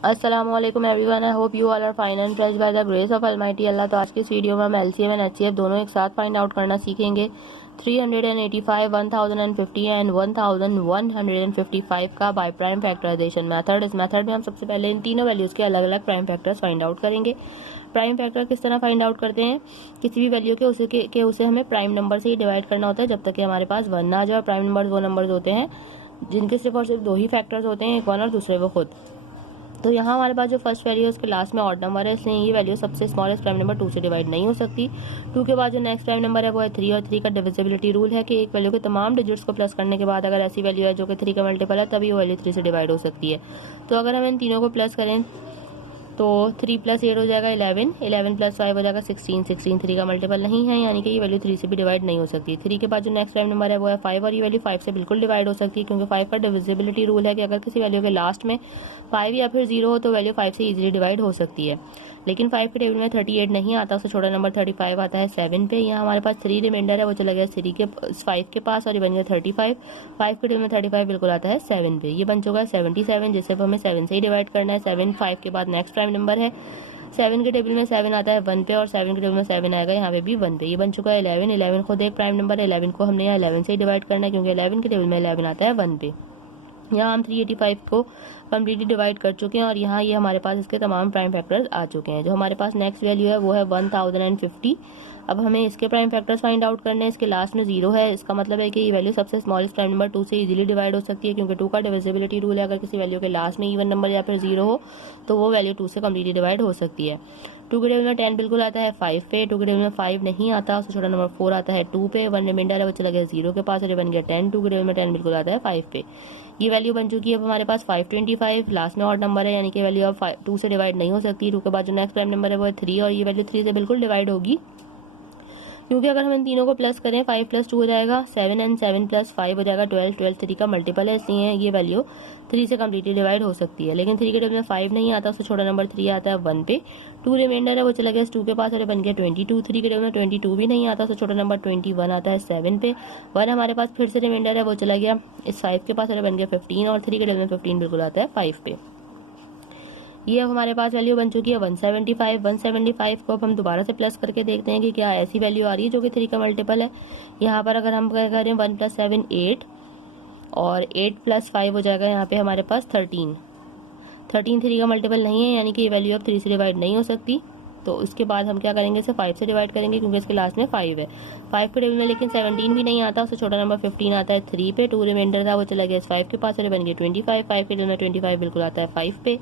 अस्सलामुअलैकुम everyone, I hope you all are fine and fresh by the grace of almighty Allah. तो आज की इस वीडियो में हम एलसीएम एंड एचसीएफ दोनों एक साथ फाइंड आउट करना सीखेंगे। 385, 1050 एंड 1155 का बाय प्राइम फैक्टराइजेशन मेथड। इस मेथड में हम सबसे पहले इन तीनों वैल्यूज के अलग अलग प्राइम फैक्टर्स फाइंड आउट करेंगे। प्राइम फैक्टर किस तरह फाइंड आउट करते हैं, किसी भी वैल्यू के उसे हमें प्राइम नंबर से ही डिवाइड करना होता है जब तक कि हमारे पास 1 ना आ जाए। प्राइम नंबर वो नंबर्स होते हैं जिनके सिर्फ और सिर्फ दो ही फैक्टर्स होते हैं, एक 1 और दूसरे वो खुद। तो यहाँ हमारे पास जो फर्स्ट वैल्यू है उसके लास्ट में ऑड नंबर है, इसलिए ये वैल्यू सबसे स्मॉलेस्ट प्राइम नंबर 2 से डिवाइड नहीं हो सकती। 2 के बाद जो नेक्स्ट प्राइम नंबर है वो है 3, और 3 का डिविजिबिलिटी रूल है कि एक वैल्यू के तमाम डिजिट्स को प्लस करने के बाद अगर ऐसी वैल्यू है जो कि 3 का मल्टीपल है तभी वो वैल्यू 3 से डिवाइड हो सकती है। तो अगर हम इन तीनों को प्लस करें तो 3 + 8 हो जाएगा 11, 11 + 5 हो जाएगा 16, 16 3 का मल्टीपल नहीं है, यानी कि ये वैल्यू 3 से भी डिवाइड नहीं हो सकती। 3 के बाद जो नेक्स्ट प्राइम नंबर है वो है 5, और ये वैल्यू 5 से बिल्कुल डिवाइड हो सकती है क्योंकि 5 का डिविजिबिलिटी रूल है कि अगर किसी वैल्यू के लास्ट में 5 या फिर 0 हो तो वैल्यू 5 से इजीली डिवाइड हो सकती है। लेकिन 5 के टेबल में 38 नहीं आता, उससे छोटा नंबर 35 आता है 7 पे। यहाँ हमारे पास 3 रिमाइंडर है, वो चला गया 5 के पास और ये बन गया 35। 5 के टेबल में 35 बिल्कुल आता है 7 पे। ये बन चुका है 77, जिसे हमें 7 से ही डिवाइड करना है। 7 5 के बाद नेक्स्ट प्राइम नंबर है। 7 के टेबल में 7 आता है 1 पे, और 7 के टेबल में 7 आएगा यहाँ पे भी 1 पे। ये बन चुका है 11, 11 खुद एक प्राइम नंबर है। 11 को हमने यहाँ 11 से ही डिवाइड करना है क्योंकि 11 के टेबल में 11 आता है 1 पे। यहाँ हम 385 को कम्प्लीटली डिवाइड कर चुके हैं और यहाँ ये हमारे पास इसके तमाम प्राइम फैक्टर्स आ चुके हैं। जो हमारे पास नेक्स्ट वैल्यू है वो है 1050। अब हमें इसके प्राइम फैक्टर्स फाइंड आउट करने हैं। इसके लास्ट में 0 है, इसका मतलब है कि ये वैल्यू सबसे स्मॉलेस्ट प्राइम नंबर 2 से इजीली डिवाइड हो सकती है क्योंकि 2 का डिविजिबिलिटी रूल है, अगर किसी वैल्यू के लास्ट में इवन नंबर या फिर 0 हो तो वो वैल्यू 2 से कम्प्लीटली डिवाइड हो सकती है। 2 के टेबल में 10 बिल्कुल आता है 5 पे। 2 के टेबल में 5 नहीं आता, उससे छोटा नंबर 4 आता है 2 पे। 1 रिमाइंडर है, वो चला गया 0 के पास और ये बन गया 10। 2 के टेबल में 10 बिल्कुल आता है 5 पे। ये वैल्यू बन चुकी है अब हमारे पास 525। लास्ट में ऑड नंबर है यानी कि वैल्यू अब 2 से डिवाइड नहीं हो सकती। 2 के बाद जो नेक्स्ट प्राइम नंबर है वो है 3, और ये वैल्यू 3 से बिल्कुल डिवाइड होगी क्योंकि अगर हम इन तीनों को प्लस करें 5 + 2 हो जाएगा 7, एंड 7 + 5 हो जाएगा 12। 12 3 का मल्टीपल है, इसलिए ये वैल्यू 3 से कम्प्लीटली डिवाइड हो सकती है। लेकिन 3 के टेबल में 5 नहीं आता, उससे छोटा नंबर 3 आता है 1 पे। 2 रिमाइंडर है, वो चला गया 2 के पास और बन गया 22। 3 के टेबल में 22 भी नहीं आता, उससे छोटा नंबर 21 आता है 7 पे। 1 हमारे पास फिर से रिमाइंडर है, वो चला गया इस 5 के पास और बन गया 15, और 3 के टेबल में 15 बिल्कुल आता है 5 पे। ये अब हमारे पास वैल्यू बन चुकी है 175। 175 को अब हम दोबारा से प्लस करके देखते हैं कि क्या ऐसी वैल्यू आ रही है जो कि 3 का मल्टीपल है। यहाँ पर अगर हम करें 1 + 7 8, और 8 + 5 हो जाएगा यहाँ पे हमारे पास 13। 13 3 का मल्टीपल नहीं है, यानी कि ये वैल्यू अब 3 से डिवाइड नहीं हो सकती। तो इसके बाद हम क्या करेंगे, इसे 5 से डिवाइड करेंगे क्योंकि इसके लास्ट में 5 है। 5 के टेबल में लेकिन 17 भी नहीं आता, उससे छोटा नंबर 15 आता है 3 पे। 2 रिमाइंडर था, वो चला गया 5 के पास और बन गया 25। 5 के टेबल में 25 बिल्कुल आता है 5 पे।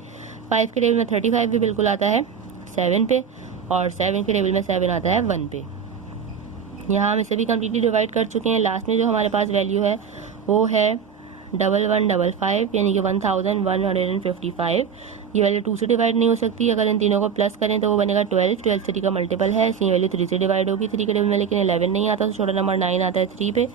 5 के टेबल में 35 भी बिल्कुल आता है 7 पे, और 7 के टेबल में 7 आता है 1 पे। यहाँ हम इसे भी कम्प्लीटली डिवाइड कर चुके हैं। लास्ट में जो हमारे पास वैल्यू है वो है 1155, यानी कि 1155। ये वैल्यू 2 से डिवाइड नहीं हो सकती। अगर इन तीनों को प्लस करें तो वो बनेगा 12। 12 3 का मल्टीपल है, इसलिए वैल्यू 3 से डिवाइड होगी। 3 के टेबल में लेकिन 11 नहीं आता, तो छोटा नंबर 9 आता है 3 पे।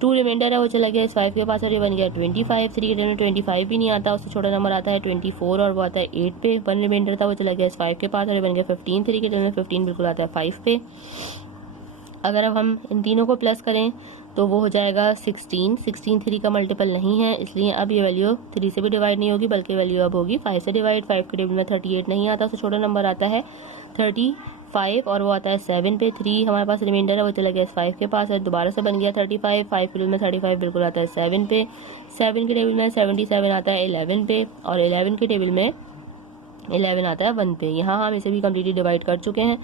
2 रिमाइंडर है, वो चला गया इस 5 के पास और ये बन गया 25। 3 के टेबल में 25 भी नहीं आता, उससे छोटा नंबर आता है 24 और वो आता है 8 पे। 1 रिमाइंडर था, वो चला गया इस 5 के पास और ये बन गया 15। 3 के टेबल में 15 बिल्कुल आता है 5 पे। अगर अब हम इन तीनों को प्लस करें तो वो हो जाएगा 16। 16 3 का मल्टीपल नहीं है, इसलिए अब ये वैल्यू 3 से भी डिवाइड नहीं होगी बल्कि वैल्यू अब होगी 5 से डिवाइड। 5 के टेबल में 38 नहीं आता, तो छोटा नंबर आता है 35 और वो आता है 7 पे। 3 हमारे पास रिमाइंडर है, वो चला गया 5 के पास है, दोबारा से बन गया 35। 5 के टेबल में 35 बिल्कुल आता है 7 पे। 7 के टेबल में 77 आता है 11 पे, और 11 के टेबल में 11 आता है 1 पे। यहाँ हम इसे भी कम्प्लीटली डिवाइड कर चुके हैं।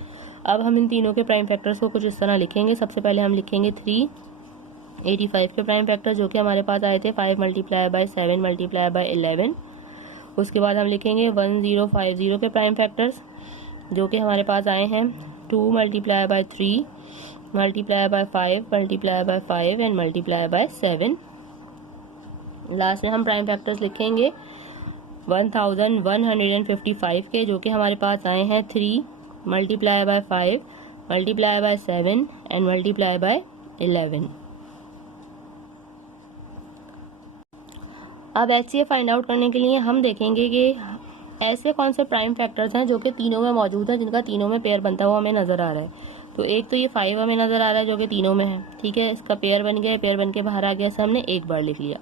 अब हम इन तीनों के प्राइम फैक्टर्स को कुछ इस तरह लिखेंगे। सबसे पहले हम लिखेंगे 385 के प्राइम फैक्टर जो कि हमारे पास आए थे 5 × 7 × 11। उसके बाद हम लिखेंगे 1050 के प्राइम फैक्टर्स जो कि हमारे पास आए हैं 2 × 3 × 5 एंड × 7। लास्ट में हम प्राइम फैक्टर्स लिखेंगे 1155 के जो कि हमारे पास आए हैं 3 × 5 × 7 एंड × 11। अब HCF फाइंड आउट करने के लिए हम देखेंगे कि ऐसे कौन से प्राइम फैक्टर्स हैं जो कि तीनों में मौजूद हैं, जिनका तीनों में पेयर बनता हुआ हमें नज़र आ रहा है। तो एक तो ये 5 हमें नज़र आ रहा है जो कि तीनों में है, ठीक है, इसका पेयर बन गया, पेयर बन के बाहर आ गया, से हमने एक बार लिख लिया।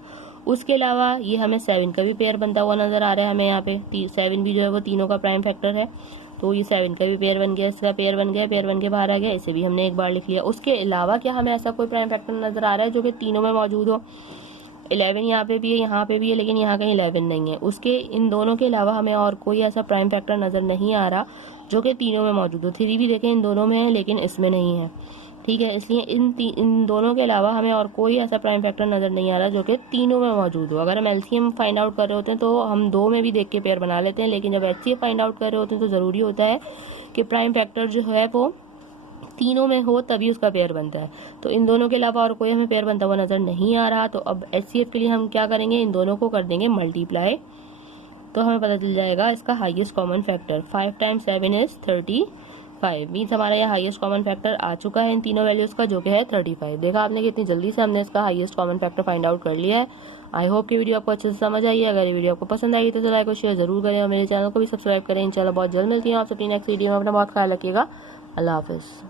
उसके अलावा ये हमें 7 का भी पेयर बनता हुआ नजर आ रहा है हमें यहाँ पे। 7 भी जो है वो तीनों का प्राइम फैक्टर है, तो ये 7 का भी पेयर बन गया, इसका पेयर बन गया, पेयर बन के बाहर आ गया, इसे भी हमने एक बार लिख लिया। उसके अलावा क्या हमें ऐसा कोई प्राइम फैक्टर नजर आ रहा है जो कि तीनों में मौजूद हो? 11 यहाँ पे भी है, यहाँ पे भी है, लेकिन यहाँ कहीं 11 नहीं है। उसके इन दोनों के अलावा हमें और कोई ऐसा प्राइम फैक्टर नजर नहीं आ रहा जो कि तीनों में मौजूद हो। 3 भी देखें इन दोनों में है लेकिन इसमें नहीं है, ठीक है। इसलिए इन दोनों के अलावा हमें और कोई ऐसा प्राइम फैक्टर नजर नहीं आ रहा जो कि तीनों में मौजूद हो। अगर हम एलसीएम फाइंड आउट कर रहे होते हैं तो हम 2 में भी देख के पेयर बना लेते हैं, लेकिन जब एचसीएफ फाइंड आउट कर रहे होते हैं तो जरूरी होता है कि प्राइम फैक्टर जो है वो तीनों में हो, तभी उसका पेयर बनता है। तो इन दोनों के अलावा और कोई हमें पेयर बनता हुआ नजर नहीं आ रहा। तो अब एचसीएफ के लिए हम क्या करेंगे, इन दोनों को कर देंगे मल्टीप्लाई, तो हमें पता चल जाएगा इसका हाईएस्ट कॉमन फैक्टर 5 × 7 = 35। मीन्स हमारा यह हाईएस्ट कॉमन फैक्टर आ चुका है इन तीनों वैल्यूज का, जो कि है 35। देखा आपने कितनी जल्दी से हमने इसका highest common factor find out कर लिया है। आई होप कि वीडियो आपको अच्छे से समझ आई है। अगर ये वीडियो आपको पसंद आई तो लाइक और शेयर जरूर करें और मेरे चैनल को भी सब्सक्राइब करें। इंशाल्लाह बहुत जल्द मिलती है आपसे अपनी नेक्स्ट वीडियो में। अपना बहुत ख्याल रखिएगा। अल्लाह हाफिज़।